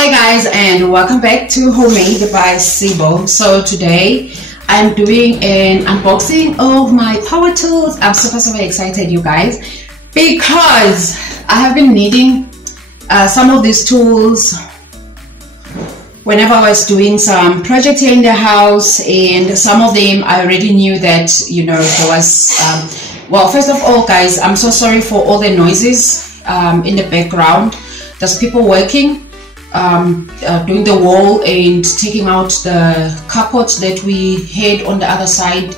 Hi guys, and welcome back to Homemade by Sibo. So today I'm doing an unboxing of my power tools. I'm super excited, you guys, because I have been needing some of these tools whenever I was doing some project here in the house, and some of them I already knew that, you know, there was well, first of all guys, I'm so sorry for all the noises in the background. There's people working, doing the wall and taking out the carpet that we had on the other side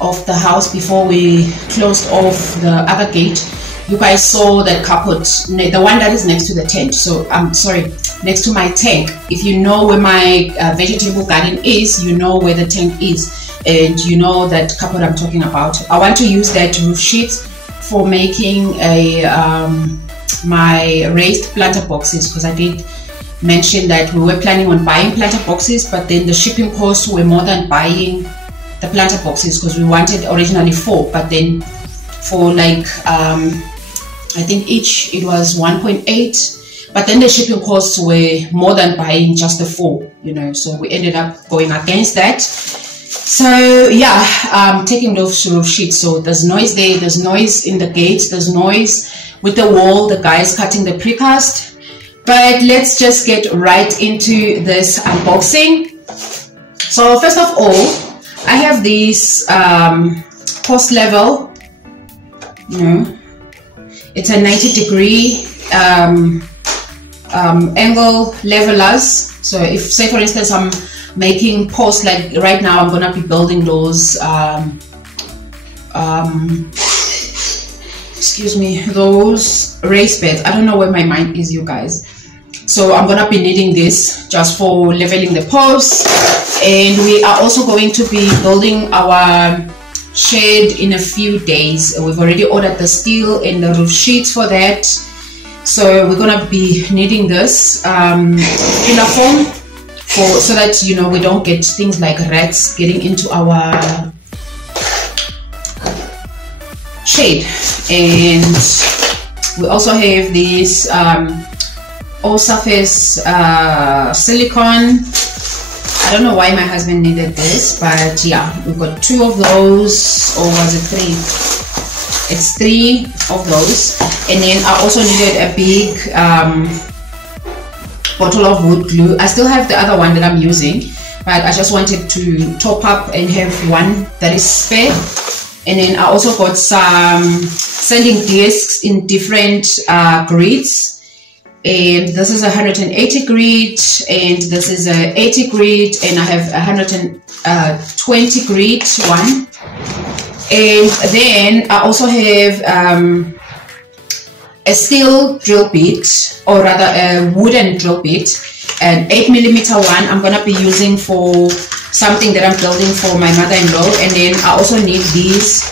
of the house before we closed off the other gate. You guys saw that carpet, the one that is next to the tent. So I'm sorry, next to my tank. If you know where my vegetable garden is, you know where the tank is, and you know that carpet I'm talking about. I want to use that roof sheet for making a my raised planter boxes, because I did mention that we were planning on buying planter boxes, but then the shipping costs were more than buying the planter boxes, because we wanted originally 4, but then for like I think each it was 1.8, but then the shipping costs were more than buying just the 4, you know, so we ended up going against that. So yeah, taking those roof sheets. So there's noise there, there's noise in the gate, there's noise with the wall, the guys cutting the precast. But let's just get right into this unboxing. So first of all, I have this post level, you know, it's a 90-degree angle levelers. So if, say for instance, I'm making posts, like right now I'm gonna be building those excuse me, those raised beds. I don't know where my mind is, you guys. So I'm gonna be needing this just for leveling the posts, and we are also going to be building our shed in a few days. We've already ordered the steel and the roof sheets for that, so we're gonna be needing this pillar foam so that, you know, we don't get things like rats getting into our shade. And we also have this all surface silicone. I don't know why my husband needed this, but yeah, we've got 2 of those, or was it 3? It's 3 of those. And then I also needed a big bottle of wood glue. I still have the other one that I'm using, but I just wanted to top up and have one that is spare. And then I also got some sanding discs in different grids. And this is a 180 grit, and this is a 80 grit, and I have a 120 grit one. And then I also have a steel drill bit, or rather a wooden drill bit, an 8mm one I'm gonna be using for something that I'm building for my mother-in-law. And then I also need these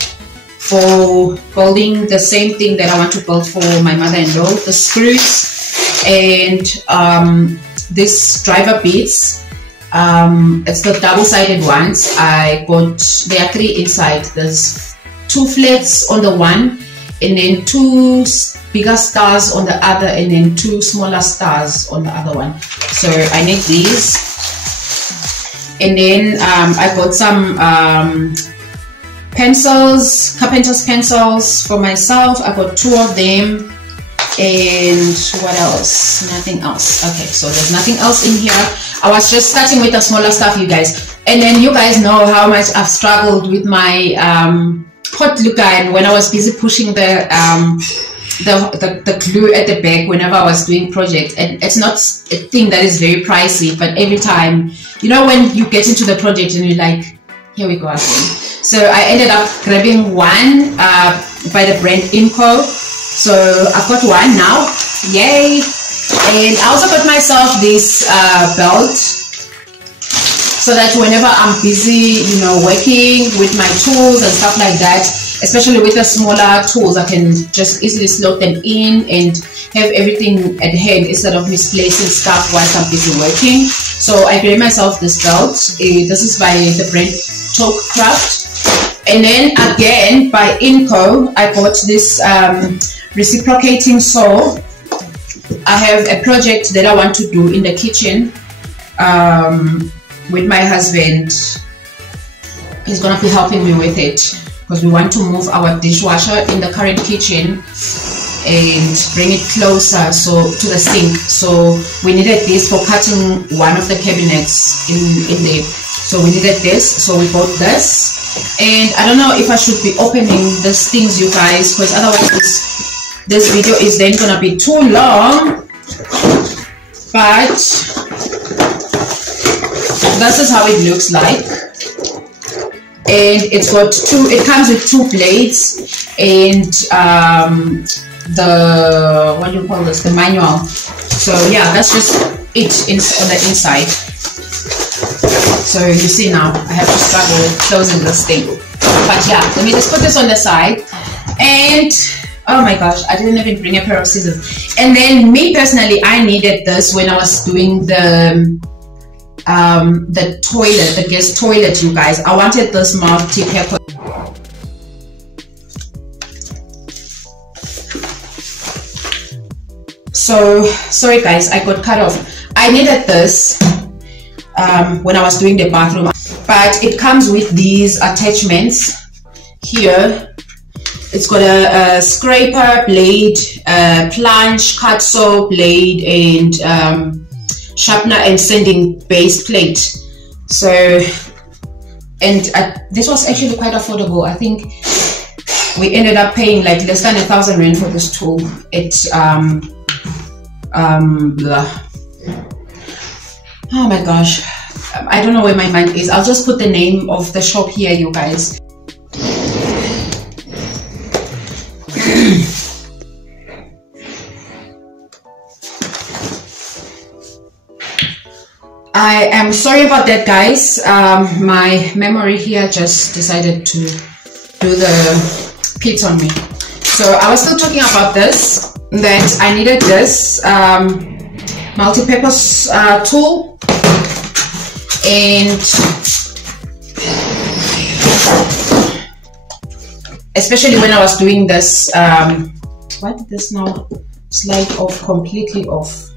for building the same thing that I want to build for my mother-in-law, the screws and this driver bits. It's the double-sided ones. I got, there are 3 inside. There's 2 flats on the one, and then 2 bigger stars on the other, and then 2 smaller stars on the other one. So I need these. And then I got some pencils, carpenter's pencils for myself. I got 2 of them. And what else? Nothing else. Okay, so there's nothing else in here. I was just starting with the smaller stuff, you guys. And then you guys know how much I've struggled with my hot glue gun when I was busy pushing the glue at the back whenever I was doing projects. And it's not a thing that is very pricey, but every time, you know, when you get into the project and you're like, here we go again. So I ended up grabbing one by the brand ENQUIRIES. So I've got one now, yay! And I also got myself this belt, so that whenever I'm busy, you know, working with my tools and stuff like that, especially with the smaller tools, I can just easily slot them in and have everything at hand instead of misplacing stuff whilst I'm busy working. So I grabbed myself this belt. This is by the brand Craft. And then again by ENQUIRIES, I got this reciprocating saw. I have a project that I want to do in the kitchen with my husband. He's gonna be helping me with it because we want to move our dishwasher in the current kitchen and bring it closer to the sink. So we needed this for cutting one of the cabinets in there. So we needed this, so we bought this. And I don't know if I should be opening these things, you guys, because otherwise this video is then gonna be too long. But this is how it looks like. And it's got it comes with 2 blades and the, what do you call this, the manual. So yeah, that's just it on the inside. So you see now I have to struggle with closing this thing, but yeah, let me just put this on the side. And oh my gosh, I didn't even bring a pair of scissors. And then me personally, I needed this when I was doing the toilet, the guest toilet, you guys. I wanted this multi-purpose. So sorry guys, I got cut off. I needed this when I was doing the bathroom, but it comes with these attachments here. It's got a scraper blade, plunge, cut saw blade, and sharpener and sanding base plate. So, and this was actually quite affordable. I think we ended up paying like less than 1,000 rand for this tool. It's oh my gosh, I don't know where my mind is. I'll just put the name of the shop here, you guys. I am sorry about that, guys. My memory here just decided to do the pits on me. So I was still talking about this, that I needed this multi-purpose tool, and especially when I was doing this, why did this now slide off completely off?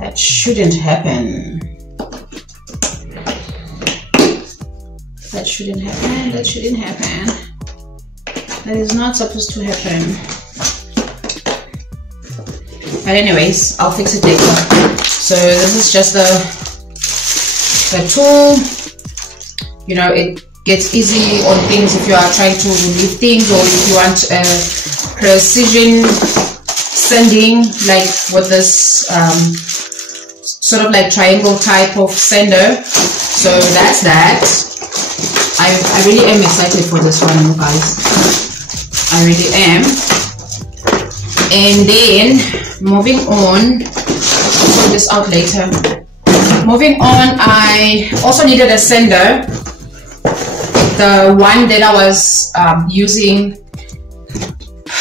That shouldn't happen. That shouldn't happen. That shouldn't happen. That is not supposed to happen. But anyways, I'll fix it later. So this is just the tool. You know, it gets easy on things if you are trying to remove things, or if you want precision sanding, like with this sort of like triangle type of sander. So that's that. I really am excited for this one, you guys. I really am. And then moving on, I'll put this out later. Moving on, I also needed a sander. The one that I was using,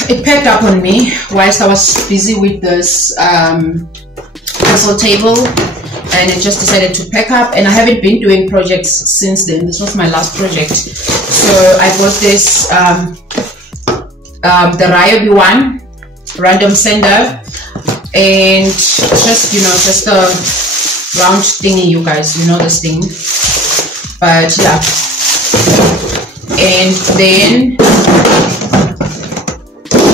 it packed up on me whilst I was busy with this pencil table, and it just decided to pack up, and I haven't been doing projects since then. This was my last project. So I got this the Ryobi one random sander, and just, you know, just a round thingy, you guys, you know this thing. But yeah, and then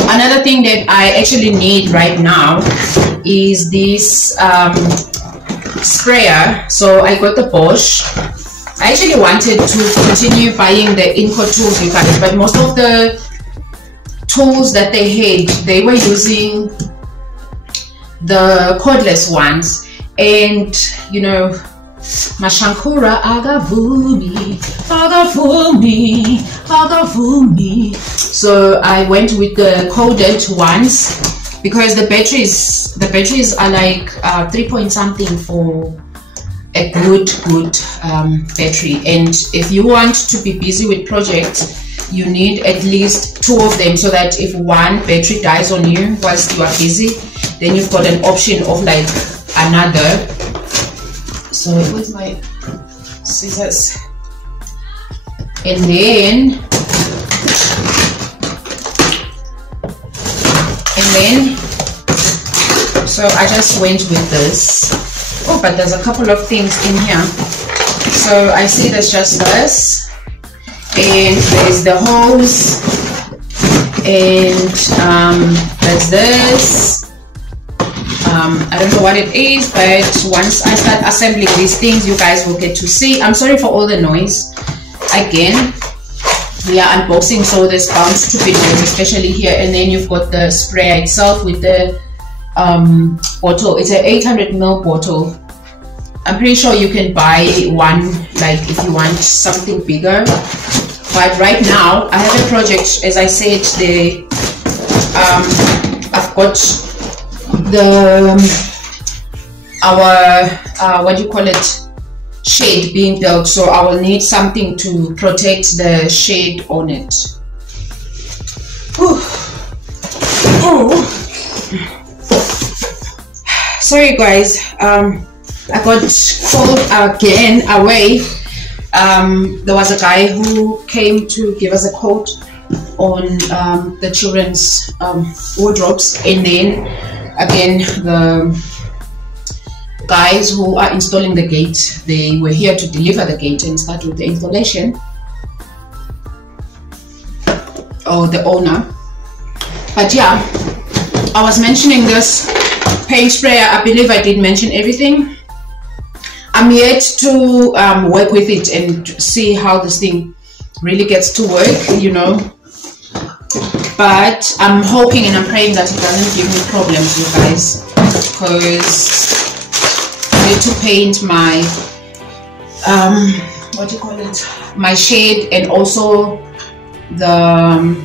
another thing that I actually need right now is this sprayer. So I got the Bosch. I actually wanted to continue buying the Inco tools, you guys, but most of the tools that they had, they were using the cordless ones, and you know, Mashankura agavumi. So I went with the corded ones because the batteries are like 3 point something for a good battery, and if you want to be busy with projects, you need at least 2 of them, so that if one battery dies on you whilst you are busy, then you've got an option of like another. So where's my scissors? And then So I just went with this. Oh, but there's a couple of things in here. So I see there's just this, and there's the hose, and there's this. I don't know what it is, but once I start assembling these things, you guys will get to see. I'm sorry for all the noise. Again, we are unboxing, so there's bound to be noise, especially here. And then you've got the sprayer itself with the bottle. It's an 800 ml bottle. I'm pretty sure you can buy one, like if you want something bigger. But right now I have a project, as I said, I've got our what do you call it, shade being built, so I will need something to protect the shade on it. Sorry guys, I got called again away. There was a guy who came to give us a quote on the children's wardrobes, and then again the guys who are installing the gate, they were here to deliver the gate and start with the installation, or the owner. But yeah, I was mentioning this paint sprayer. I believe I did mention everything. I'm yet to work with it and see how this thing really gets to work, you know. But I'm hoping and I'm praying that it doesn't give me problems, you guys, because I need to paint my what do you call it, my shade, and also the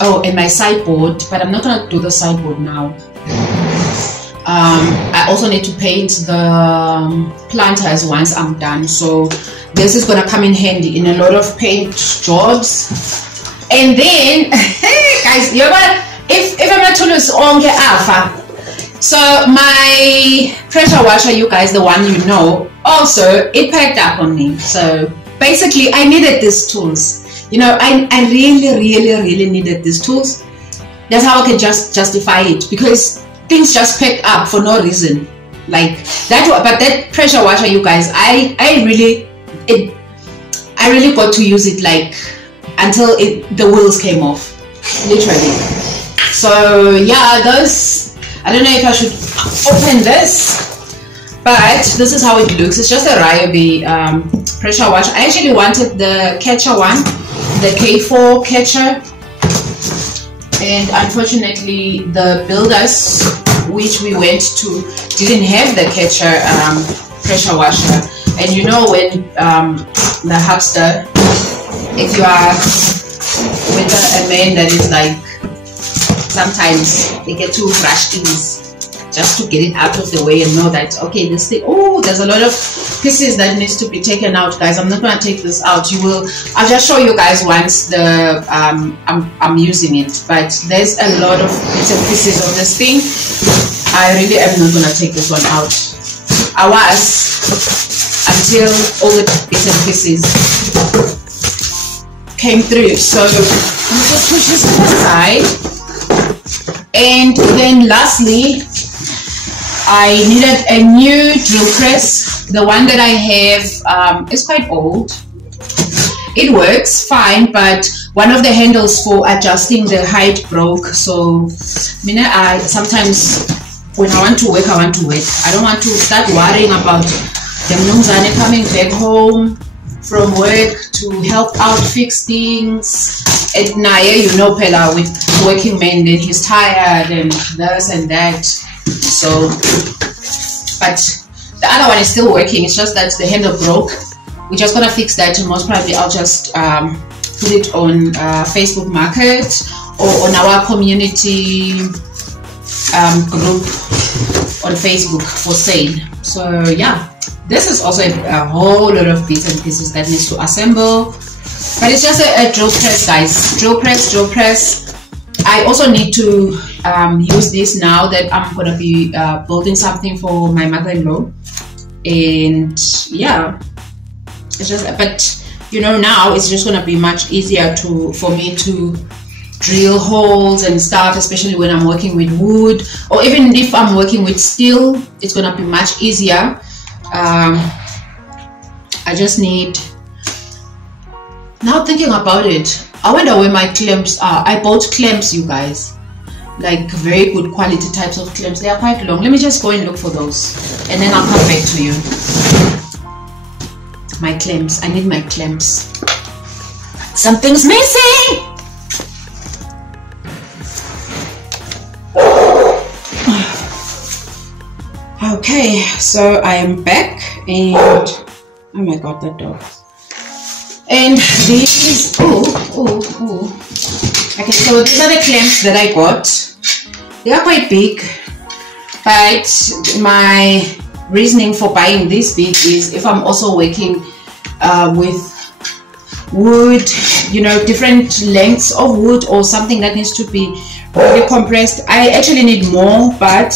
and my sideboard. But I'm not gonna do the sideboard now. I also need to paint the planters once I'm done, so this is gonna come in handy in a lot of paint jobs. And then guys, you know what, if I'm not to lose on alpha, so my pressure washer, you guys, the one you know, also it packed up on me. So basically I needed these tools, you know. I really needed these tools. That's how I can just justify it, because things just packed up for no reason like that. But that pressure washer, you guys, I really got to use it like until the wheels came off, literally. So yeah, those, I don't know if I should open this, but this is how it looks. It's just a Ryobi pressure washer. I actually wanted the catcher one, the K4 catcher, and unfortunately the Builders, which we went to, didn't have the catcher pressure washer. And you know, when the hubster, if you are with a man that is like, sometimes they get to rush things just to get it out of the way and know that, okay, this thing, oh, there's a lot of pieces that needs to be taken out, guys. I'm not going to take this out. I'll just show you guys once the I'm using it, but there's a lot of bits and pieces of this thing. I really am not going to take this one out. I was, until all the bits and pieces came through. So let me just push this to the side. And then lastly, I needed a new drill press. The one that I have is quite old. It works fine, but one of the handles for adjusting the height broke. So I sometimes, when I want to work, I want to work. I don't want to start worrying about the mnumzane coming back home from work to help out fix things. At night, you know, Pella, with working men, then he's tired and this and that. So, but the other one is still working. It's just that the handle broke. We're just gonna fix that, and most probably I'll just put it on Facebook Market or on our community group on Facebook for sale. So yeah, this is also a whole lot of bits and pieces that needs to assemble. But it's just a drill press, guys. Drill press. I also need to use this now that I'm gonna be building something for my mother-in-law. And yeah, it's just, but you know, now it's just gonna be much easier for me to drill holes and stuff, especially when I'm working with wood, or even if I'm working with steel, it's gonna be much easier. I just need, now thinking about it, I wonder where my clamps are. I bought clamps, you guys, like very good quality types of clamps. They are quite long. Let me just go and look for those, and then I'll come back to you. My clamps, I need my clamps. Something's missing. Okay, so I am back, and oh my god, that dog. And these, okay, so these are the clamps that I got. They are quite big, but my reasoning for buying this big is if I'm also working with wood, you know, different lengths of wood, or something that needs to be really compressed. I actually need more, but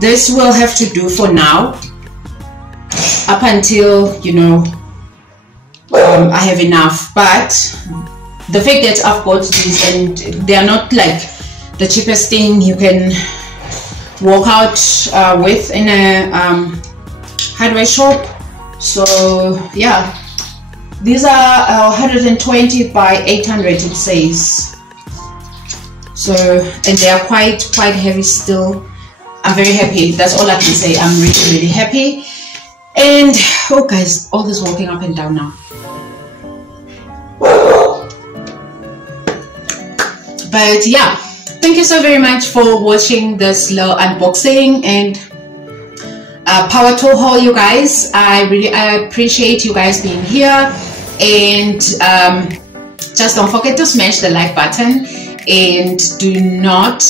this will have to do for now, up until, you know, I have enough. But the fact that I've got these, and they are not like the cheapest thing you can walk out with in a hardware shop. So yeah, these are 120 by 800, it says. So, and they are quite heavy still. I'm very happy. That's all I can say. I'm really happy. And oh guys, all this walking up and down now. But yeah, thank you so very much for watching this little unboxing and power tool haul, you guys. I appreciate you guys being here, and just don't forget to smash the like button, and do not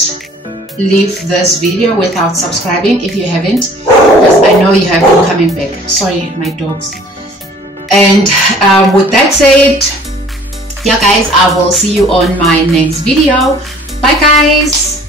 leave this video without subscribing if you haven't, because I know you have been coming back. Sorry, my dogs. And with that said, yeah guys, I will see you on my next video. Bye guys.